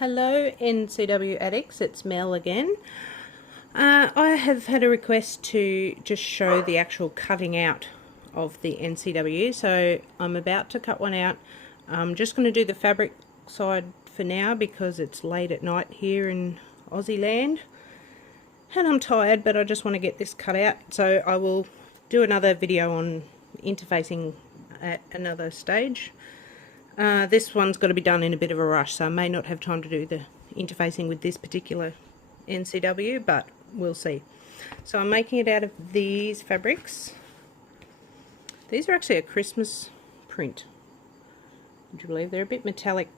Hello NCW Addicts, it's Mel again. I have had a request to just show the actual cutting out of the NCW, so I'm about to cut one out. I'm just going to do the fabric side for now because it's late at night here in Aussie land and I'm tired, but I just want to get this cut out, so I will do another video on interfacing at another stage. This one's got to be done in a bit of a rush, so I may not have time to do the interfacing with this particular NCW, but we'll see. So I'm making it out of these fabrics. These are actually a Christmas print. Would you believe? They're a bit metallic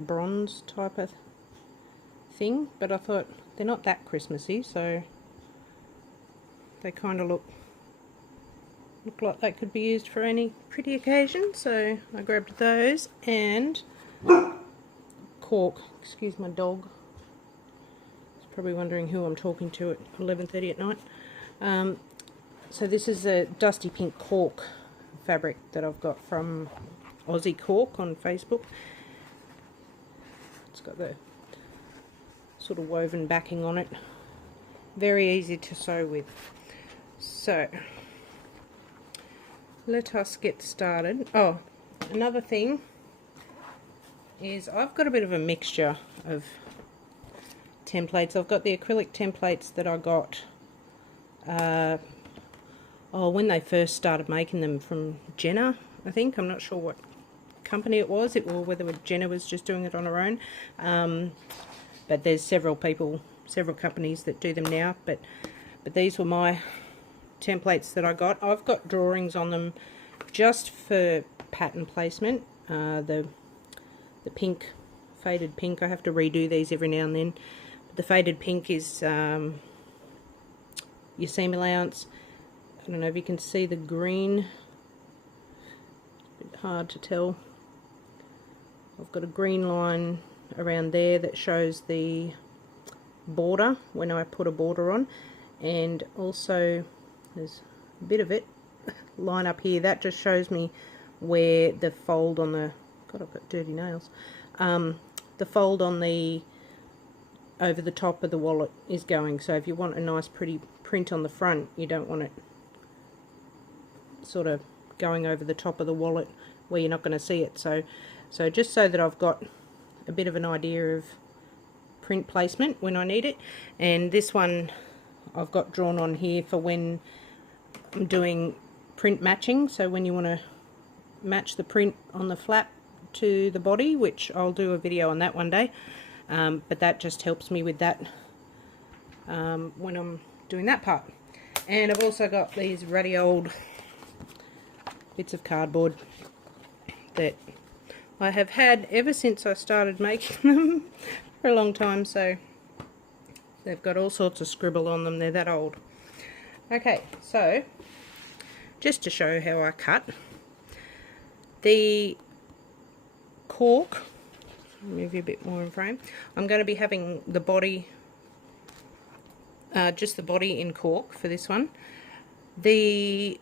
bronze type of thing, but I thought they're not that Christmassy, so they kind of look like they could be used for any pretty occasion, so I grabbed those and cork. Excuse my dog. He's probably wondering who I'm talking to at 11:30 at night. So this is a dusty pink cork fabric that I've got from Aussie Cork on Facebook. It's got the sort of woven backing on it. Very easy to sew with. So let us get started. Oh, another thing is I've got a bit of a mixture of templates. I've got the acrylic templates that I got when they first started making them from Jenna, I think. I'm not sure what company it was, or whether Jenna was just doing it on her own. But there's several companies that do them now, but these were my templates that I got. I've got drawings on them just for pattern placement. The pink, faded pink, I have to redo these every now and then. But the faded pink is your seam allowance. I don't know if you can see the green. It's a bit hard to tell. I've got a green line around there that shows the border when I put a border on, and also there's a bit of it line up here that just shows me where the fold on the God, I've got dirty nails. The fold on the over the top of the wallet is going. So if you want a nice pretty print on the front, you don't want it sort of going over the top of the wallet where you're not going to see it. So just so that I've got a bit of an idea of print placement when I need it. And this one I've got drawn on here for when I'm doing print matching, so when you want to match the print on the flap to the body, which I'll do a video on that one day, but that just helps me with that when I'm doing that part. And I've also got these ratty old bits of cardboard that I have had ever since I started making them for a long time, so they've got all sorts of scribble on them. They're that old. Okay, so just to show how I cut the cork, move you a bit more in frame. I'm going to be having the body, just the body in cork for this one. This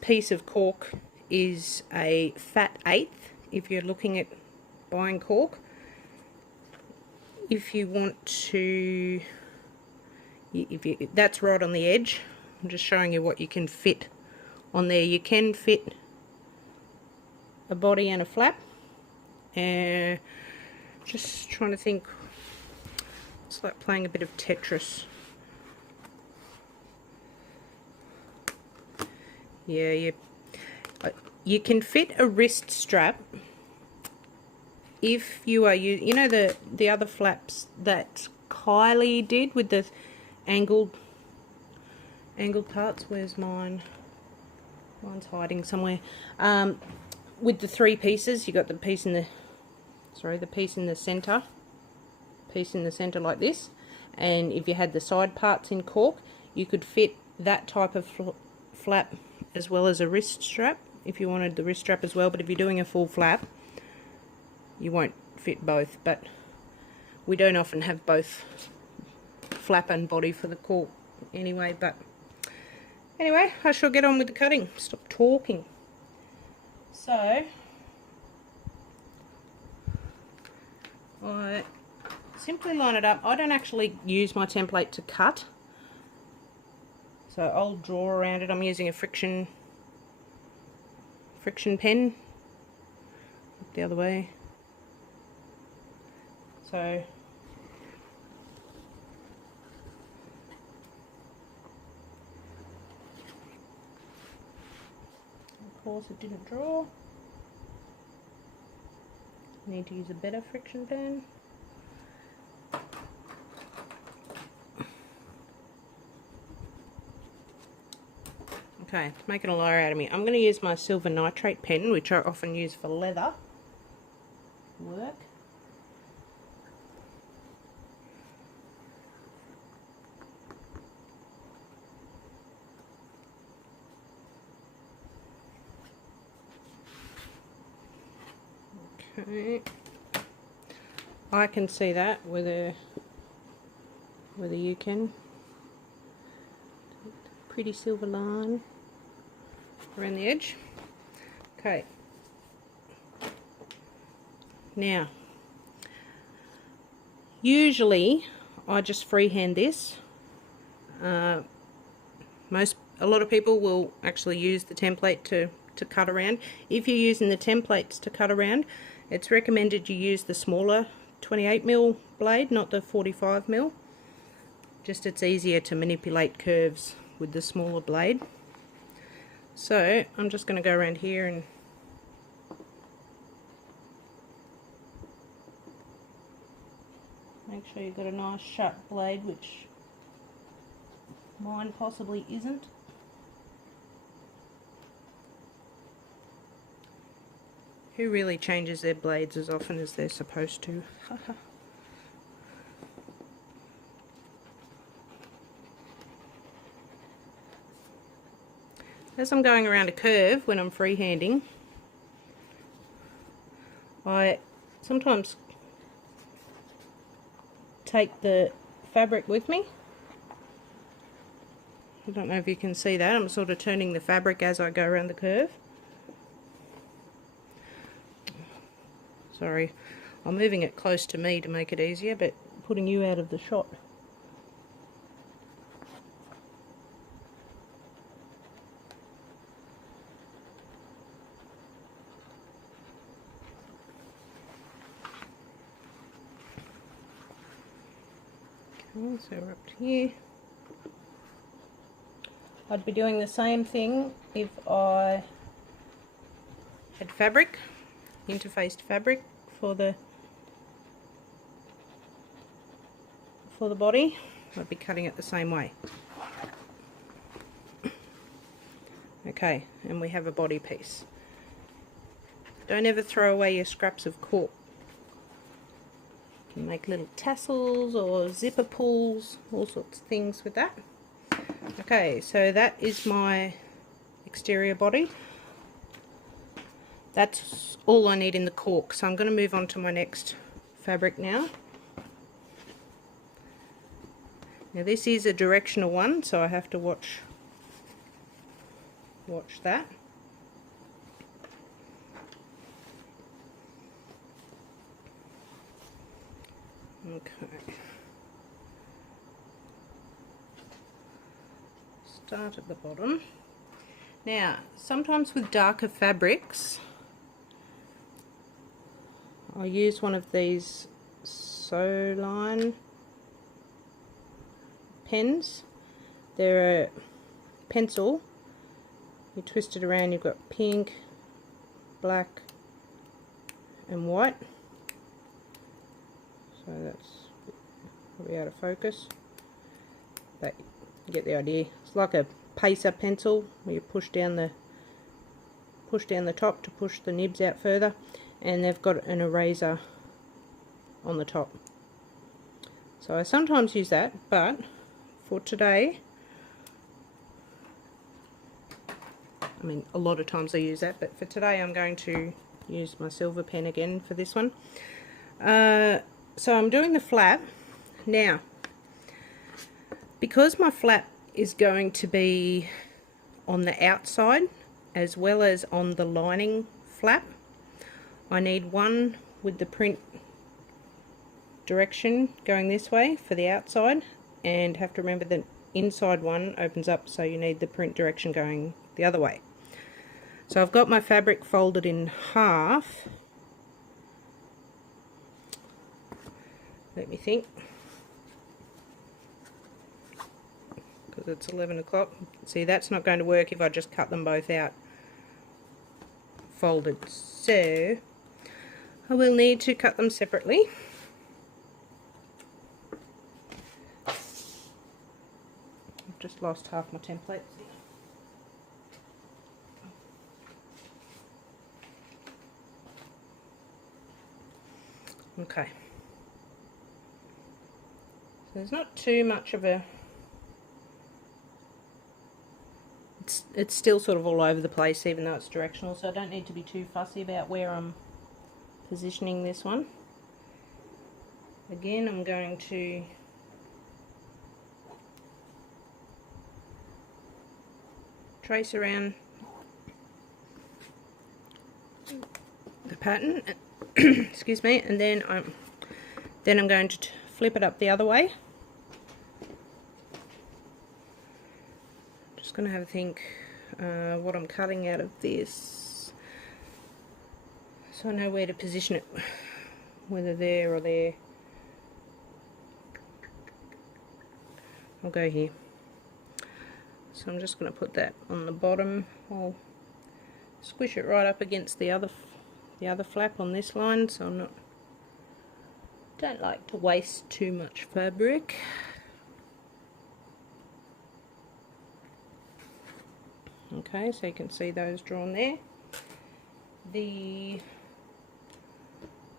piece of cork is a fat 1/8 if you're looking at buying cork. If you want to, that's right on the edge. I'm just showing you what you can fit on there. You can fit a body and a flap. Just trying to think. It's like playing a bit of Tetris. Yeah. You can fit a wrist strap if you are you know the other flaps that Kylie did with the angled parts. Where's mine? Mine's hiding somewhere. With the 3 pieces, you got the piece in the center, like this, and if you had the side parts in cork, you could fit that type of flap as well as a wrist strap if you wanted the wrist strap as well. But if you're doing a full flap, you won't fit both. But we don't often have both flap and body for the cork anyway. But anyway, I shall get on with the cutting. Stop talking. So I simply line it up. I don't actually use my template to cut, so I'll draw around it. I'm using a friction pen. Look the other way. So of course it didn't draw. Need to use a better friction pen. Okay, it's making a liar out of me. I'm going to use my silver nitrate pen, which I often use for leather work. Okay, I can see that whether you can. Pretty silver line around the edge. Okay, now usually I just freehand this. A lot of people will actually use the template to cut around. If you're using the templates to cut around, it's recommended you use the smaller 28mm blade, not the 45mm. Just it's easier to manipulate curves with the smaller blade. So I'm just going to go around here and make sure you've got a nice sharp blade, which mine possibly isn't. Who really changes their blades as often as they're supposed to? As I'm going around a curve when I'm freehanding, I sometimes take the fabric with me. I don't know if you can see that. I'm sort of turning the fabric as I go around the curve. Sorry, I'm moving it close to me to make it easier, but putting you out of the shot. Okay, so we're up to here. I'd be doing the same thing if I had fabric, interfaced fabric for the body. I'd be cutting it the same way. Okay, and we have a body piece. Don't ever throw away your scraps of cork. You can make little tassels or zipper pulls, all sorts of things with that. Okay, so that is my exterior body. That's all I need in the cork, so I'm going to move on to my next fabric now. Now this is a directional one, so I have to watch that. Okay. Start at the bottom. Now, sometimes with darker fabrics, I'll use one of these Soline pens. They're a pencil. You twist it around, you've got pink, black and white. So that's probably out of focus, but you get the idea. It's like a pacer pencil where you push down the top to push the nibs out further, and they've got an eraser on the top. So I sometimes use that, but for today, I mean a lot of times I use that, but for today I'm going to use my silver pen again for this one. So I'm doing the flap. Now, because my flap is going to be on the outside as well as on the lining flap, I need one with the print direction going this way for the outside, and have to remember that inside one opens up, so you need the print direction going the other way. So I've got my fabric folded in half. Let me think, because it's 11 o'clock. See, that's not going to work if I just cut them both out folded, so I will need to cut them separately. I've just lost half my templates. Okay. So there's not too much of a... It's still sort of all over the place, even though it's directional, so I don't need to be too fussy about where I'm positioning this one. Again, I'm going to trace around the pattern, excuse me, and then I'm going to flip it up the other way. Just going to have a think what I'm cutting out of this, so I know where to position it, whether there or there. I'll go here. So I'm just going to put that on the bottom. I'll squish it right up against the other flap on this line, so don't like to waste too much fabric. Okay, so you can see those drawn there.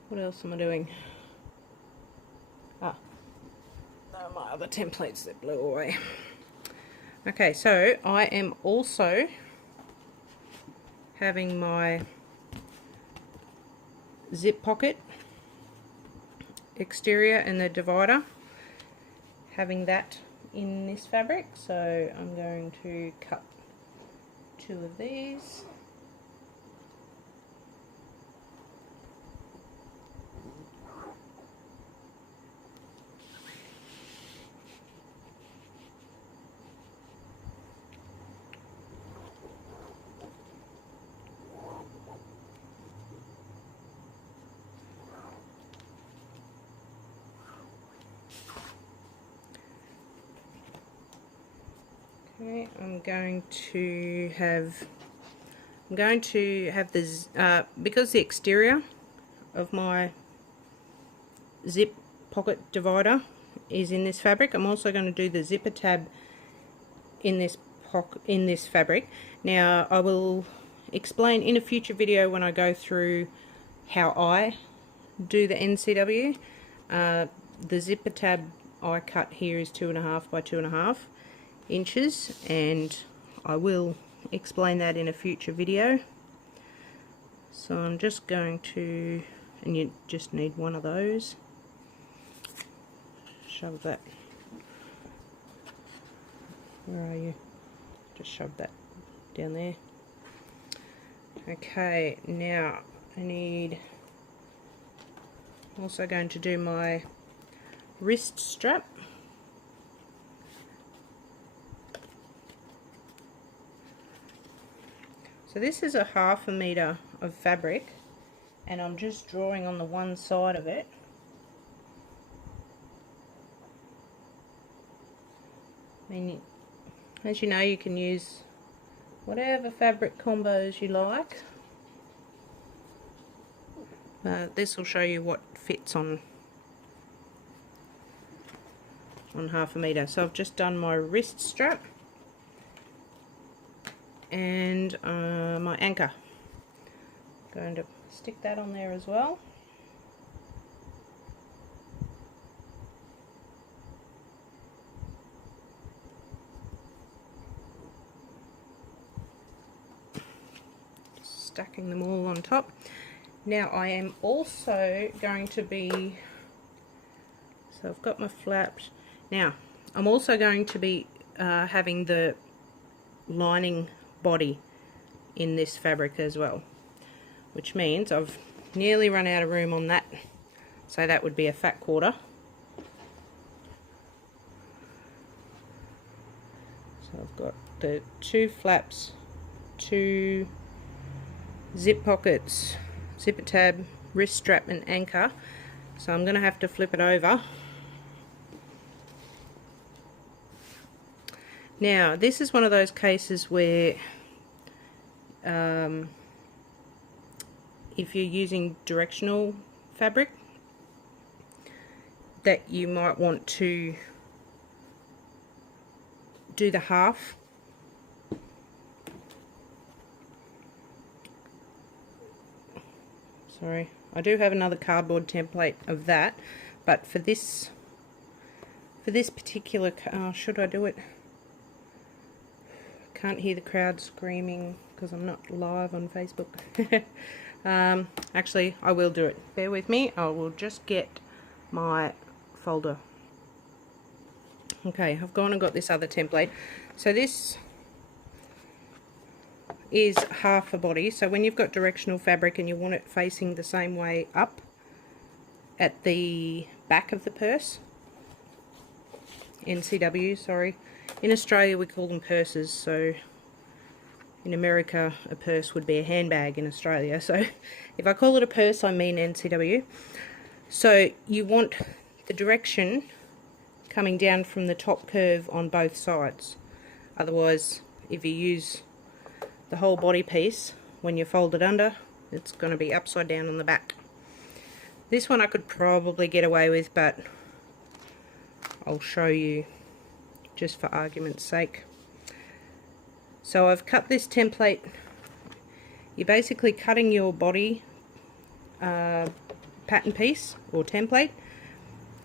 What else am I doing? No, my other templates that blew away. Okay, so I am also having my zip pocket exterior and the divider, having that in this fabric, so I'm going to cut 2 of these. Okay, I'm going to have this because the exterior of my zip pocket divider is in this fabric. I'm also going to do the zipper tab in this fabric. Now I will explain in a future video when I go through how I do the NCW. The zipper tab I cut here is 2.5 by 2.5 inches, and I will explain that in a future video. So I'm just going to, and you just need one of those, shove that, where are you, just shove that down there. Okay, now I'm also going to do my wrist strap. So this is a 1/2 meter of fabric, and I'm just drawing on the one side of it. And as you know, you can use whatever fabric combos you like. This will show you what fits on 1/2 meter. So I've just done my wrist strap and my anchor. Going to stick that on there as well. Just stacking them all on top. Now I am also going to be, so I've got my flaps. Now I'm also going to be having the lining body in this fabric as well, which means I've nearly run out of room on that So that would be a fat quarter. So I've got the 2 flaps, 2 zip pockets, zipper tab, wrist strap and anchor. So I'm going to have to flip it over. Now this is one of those cases where if you're using directional fabric, that you might want to do the half. Sorry, I do have another cardboard template of that, but for this particular, should I do it? Can't hear the crowd screaming because I'm not live on Facebook. Actually, I will do it. Bear with me. I will just get my folder. Okay, I've gone and got this other template. So this is half a body. So when you've got directional fabric and you want it facing the same way up at the back of the purse, NCW, sorry. In Australia we call them purses, so in America a purse would be a handbag in Australia. So if I call it a purse, I mean NCW. So you want the direction coming down from the top curve on both sides. Otherwise, if you use the whole body piece, when you fold it under, it's going to be upside down on the back. This one I could probably get away with, but I'll show you just for argument's sake. So I've cut this template. You're basically cutting your body pattern piece or template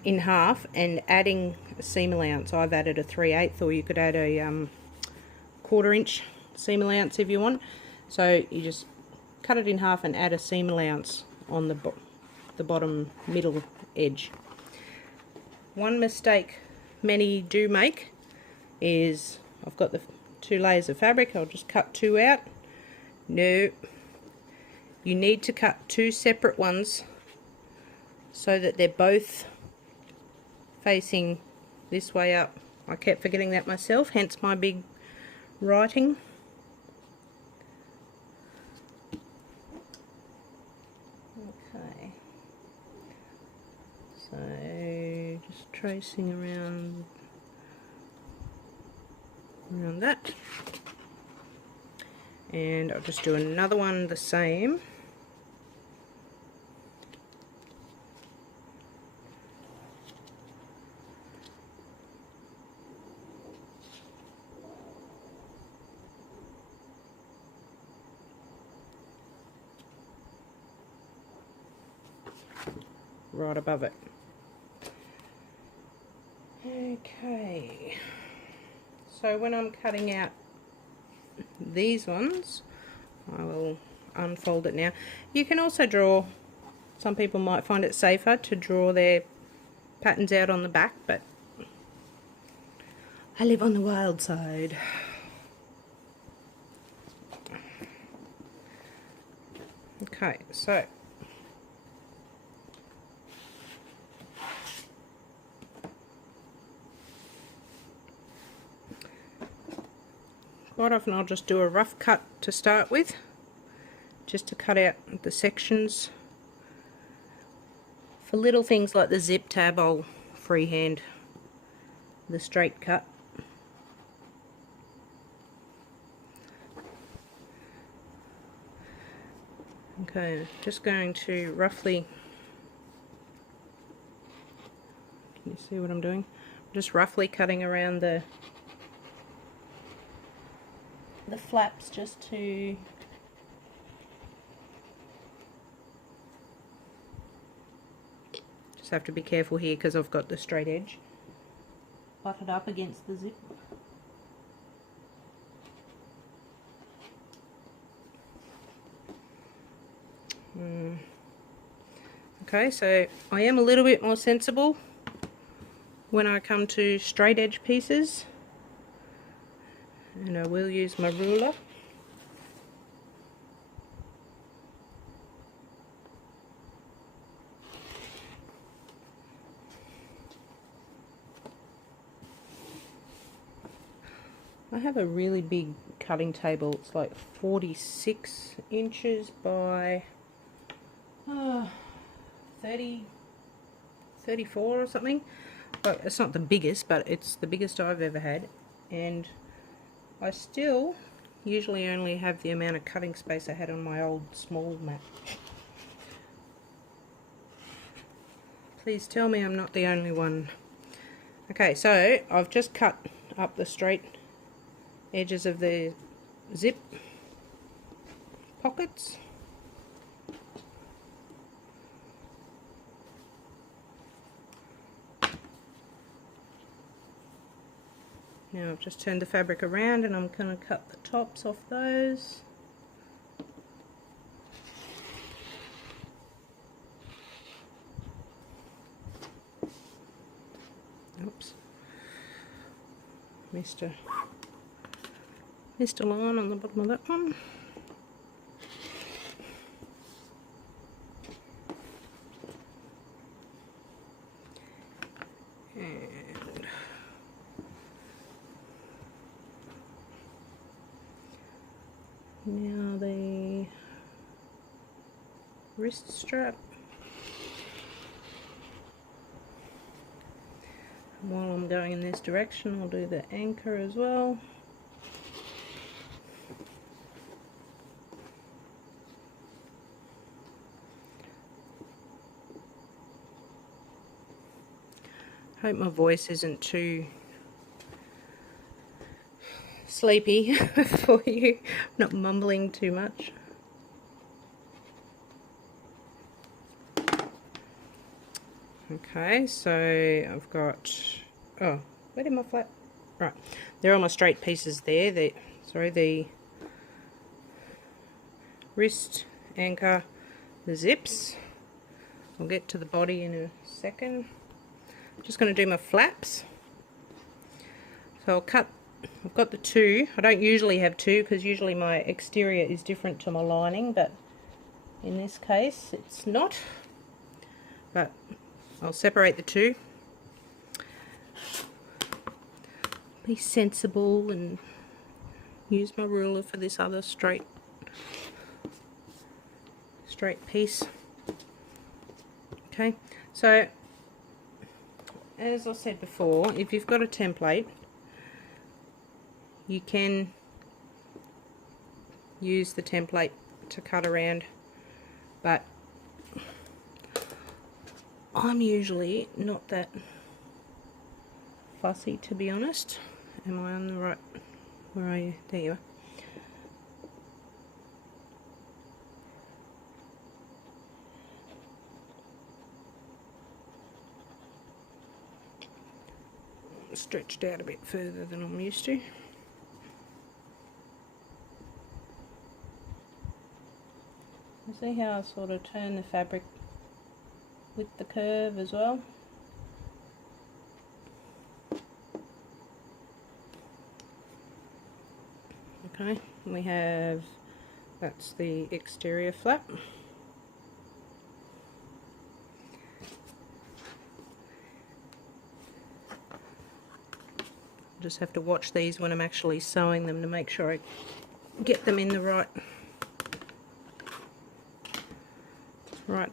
in half and adding a seam allowance. I've added a 3/8, or you could add a 1/4 inch seam allowance if you want. So you just cut it in half and add a seam allowance on the bottom middle edge. One mistake many do make is, I've got the 2 layers of fabric, I'll just cut 2 out. No, you need to cut 2 separate ones so that they're both facing this way up. I kept forgetting that myself, hence my big writing. Okay, so just tracing around that, and I'll just do another one the same. Right above it. Okay, so when I'm cutting out these ones, I will unfold it now. You can also draw, some people might find it safer to draw their patterns out on the back, but I live on the wild side. Okay, so quite often I'll just do a rough cut to start with, just to cut out the sections. For little things like the zip tab, I'll freehand the straight cut. Okay, just going to roughly, can you see what I'm doing? Just roughly cutting around the flaps, just to have to be careful here because I've got the straight edge butted up against the zip. Okay, so I am a little bit more sensible when I come to straight edge pieces, and I will use my ruler. I have a really big cutting table. It's like 46 inches by 30, 34 or something. But it's not the biggest, but it's the biggest I've ever had. And I still usually only have the amount of cutting space I had on my old small mat. Please tell me I'm not the only one. Okay, so I've just cut up the straight edges of the zip pockets. Now I've just turned the fabric around and I'm going to cut the tops off those. Oops. Missed a line on the bottom of that one. And now the wrist strap. While I'm going in this direction, I'll do the anchor as well. Hope my voice isn't too sleepy for you. I'm not mumbling too much. Okay, so I've got, oh, where did my flap? Right, there are my straight pieces there. The wrist, anchor, the zips. I'll get to the body in a second. I'm just going to do my flaps. So I'll cut, I've got the two. I don't usually have two because usually my exterior is different to my lining, but in this case it's not. But I'll separate the two. Be sensible and use my ruler for this other straight piece. Okay, so as I said before, if you've got a template, you can use the template to cut around, but I'm usually not that fussy, to be honest. Am I on the right? Where are you? There you are. Stretched out a bit further than I'm used to. You see how I sort of turn the fabric with the curve as well? Okay, we have, that's the exterior flap. Just have to watch these when I'm actually sewing them to make sure I get them in the right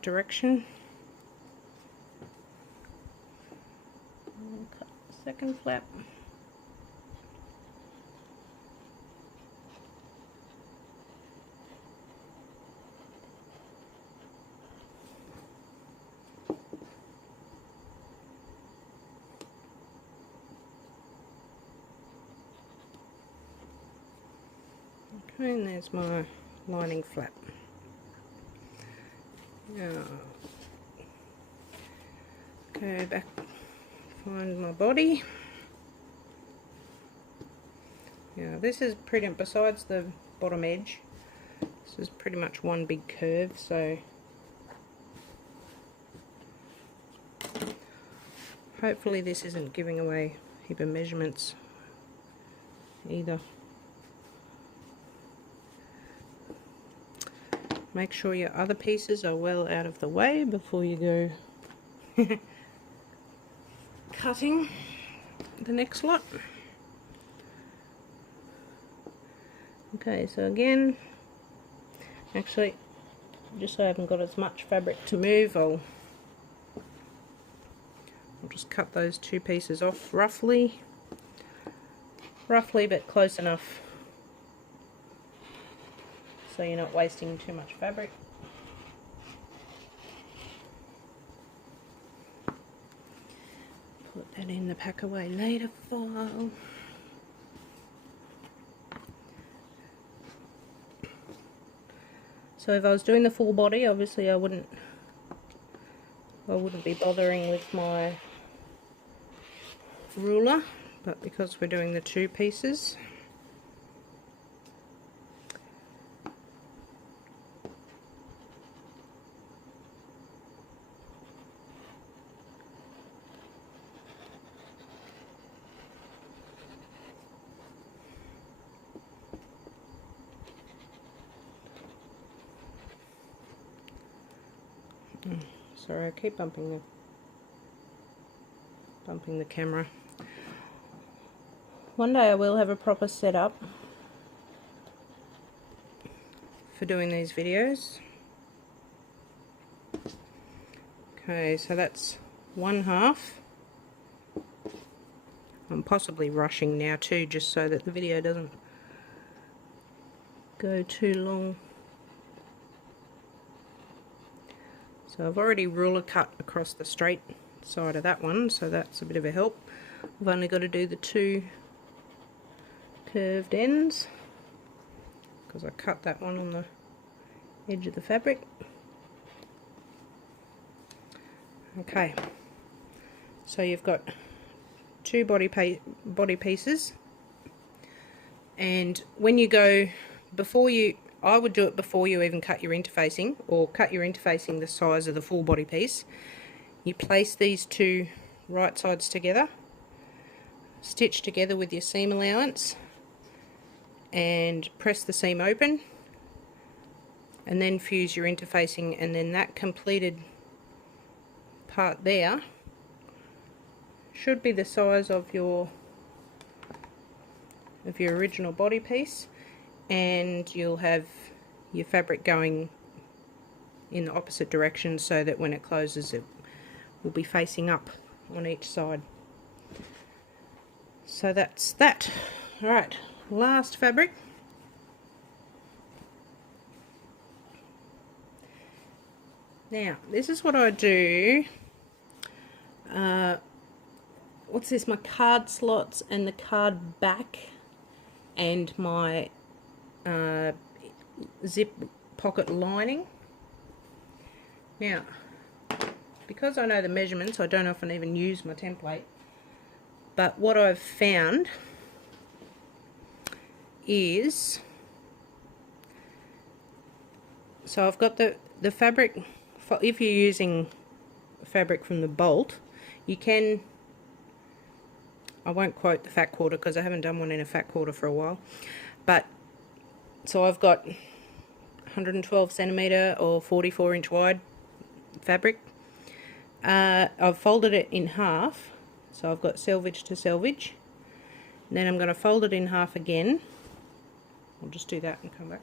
direction. I'll cut the second flap. Okay, and there's my lining flap. Now, go back, find my body. Yeah, this is pretty, besides the bottom edge, this is pretty much one big curve, so hopefully this isn't giving away a heap of measurements either. Make sure your other pieces are well out of the way before you go cutting the next lot. Okay, so again, actually, just so I haven't got as much fabric to move, I'll just cut those two pieces off roughly, but close enough so you're not wasting too much fabric. Put that in the pack away later file. So if I was doing the full body, obviously I wouldn't be bothering with my ruler, but because we're doing the two pieces, sorry, I keep bumping the camera. One day I will have a proper setup for doing these videos. Okay, so that's one half. I'm possibly rushing now too, just so that the video doesn't go too long. So I've already ruler cut across the straight side of that one, so that's a bit of a help. I've only got to do the two curved ends because I cut that one on the edge of the fabric. Okay, so you've got two body pieces, and when you go, I would do it before you even cut your interfacing, or cut your interfacing the size of the full body piece. You place these two right sides together, stitch together with your seam allowance, and press the seam open, and then fuse your interfacing, and then that completed part there should be the size of your original body piece, and you'll have your fabric going in the opposite direction so that when it closes it will be facing up on each side. So that's that. Alright, last fabric. Now, this is what I do. What's this? My card slots and the card back and my zip pocket lining. Now, because I know the measurements, I don't often even use my template, but what I've found is, so I've got the fabric, if you're using fabric from the bolt, you can, I won't quote the fat quarter because I haven't done one in a fat quarter for a while, but so I've got 112 centimeter or 44 inch wide fabric. I've folded it in half, so I've got selvage to selvage, and then I'm going to fold it in half again. I'll just do that and come back.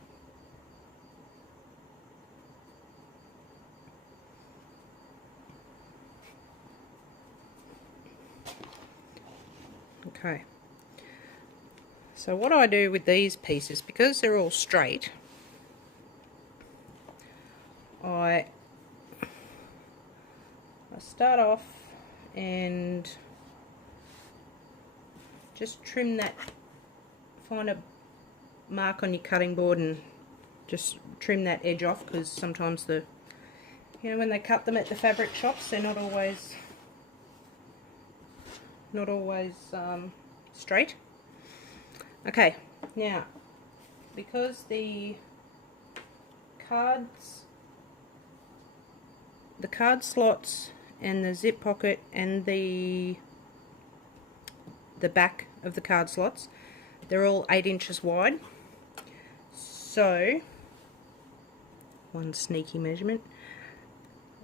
Okay, so what I do with these pieces, because they're all straight, I start off and just trim that, find a mark on your cutting board and just trim that edge off, because sometimes when they cut them at the fabric shops, they're not always straight. Okay, now because the card slots and the zip pocket and the back of the card slots, they're all 8 inches wide. So one sneaky measurement,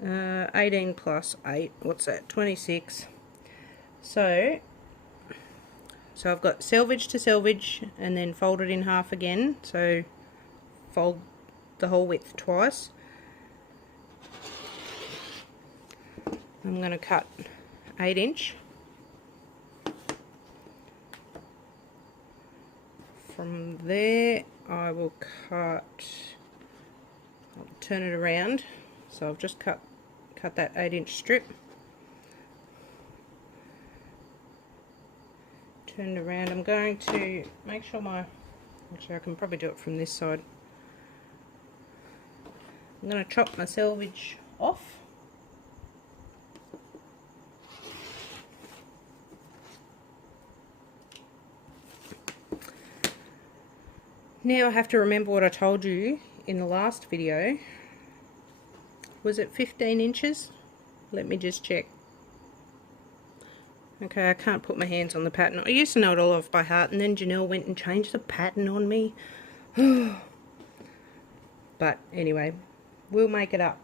18 plus 8, what's that, 26. So So I've got selvage to selvage and then fold it in half again, so fold the whole width twice. I'm going to cut 8-inch. From there I will cut, I'll turn it around, so I've just cut that 8-inch strip, turn it around. I'm going to make sure actually I can probably do it from this side. I'm going to chop my selvage off. Now I have to remember what I told you in the last video. Was it 15 inches? Let me just check. Okay, I can't put my hands on the pattern. I used to know it all off by heart, and then Janelle went and changed the pattern on me. But anyway, we'll make it up.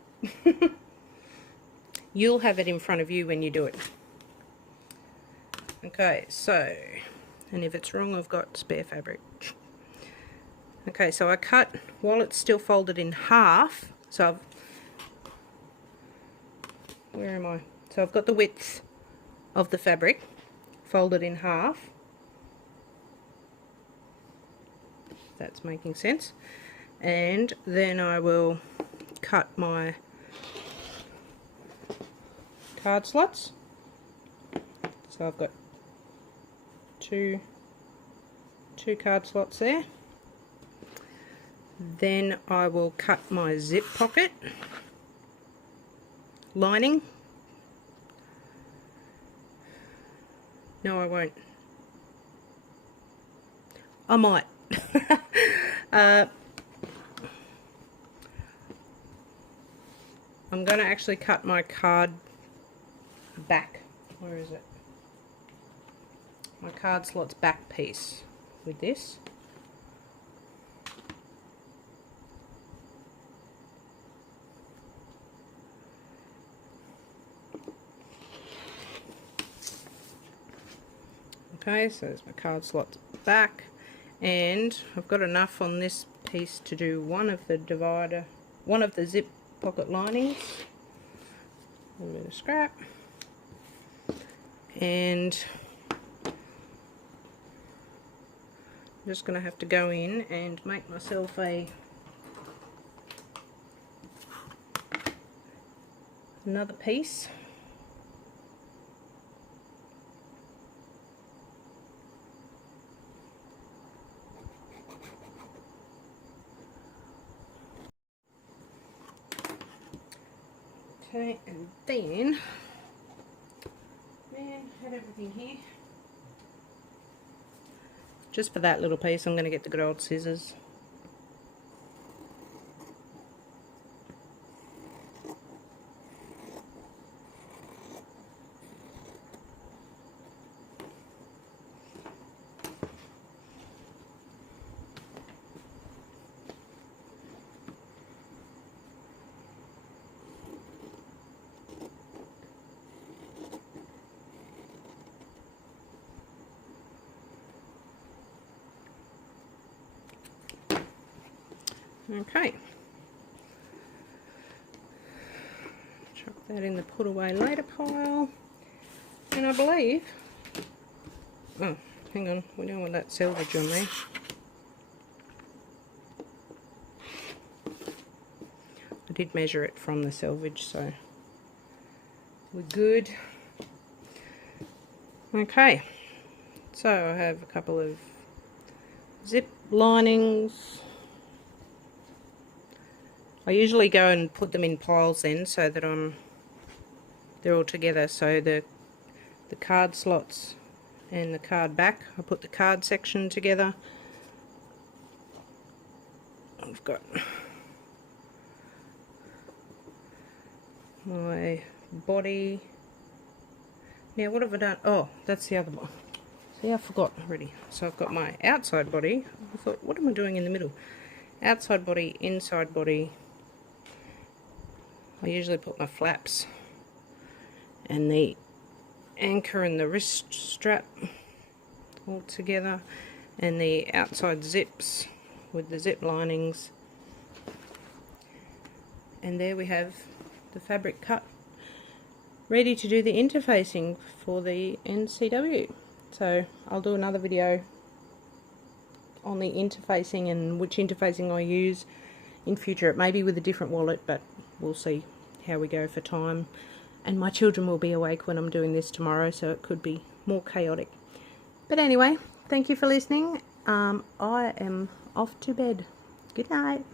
You'll have it in front of you when you do it. Okay, so, and if it's wrong, I've got spare fabric. Okay, so I cut while it's still folded in half. So where am I? So I've got the width of the fabric folded in half. That's making sense. And then I will cut my card slots. So I've got two card slots there. Then I will cut my zip pocket lining. No, I won't. I might. I'm going to actually cut my card back. Where is it? My card slot's back piece with this. Okay, so there's my card slots back, and I've got enough on this piece to do one of the zip pocket linings. A little bit of scrap, and I'm just going to have to go in and make myself another piece. Okay, and then, had everything here. Just for that little piece, I'm going to get the good old scissors. Okay, chuck that in the put away later pile, and I believe, oh hang on, we don't want that selvage on there. I did measure it from the selvage, so we're good. Okay, so I have a couple of zip linings. I usually go and put them in piles then, so that they're all together. So the card slots and the card back, I put the card section together. I've got my body. Now what have I done? Oh, that's the other one. See, I forgot already. So I've got my outside body. I thought, what am I doing in the middle? Outside body, inside body. I usually put my flaps and the anchor and the wrist strap all together, and the outside zips with the zip linings. And there we have the fabric cut, ready to do the interfacing for the NCW. So I'll do another video on the interfacing and which interfacing I use in future. It may be with a different wallet, but we'll see how we go for time. And my children will be awake when I'm doing this tomorrow, so it could be more chaotic. But anyway, thank you for listening. I am off to bed. Good night.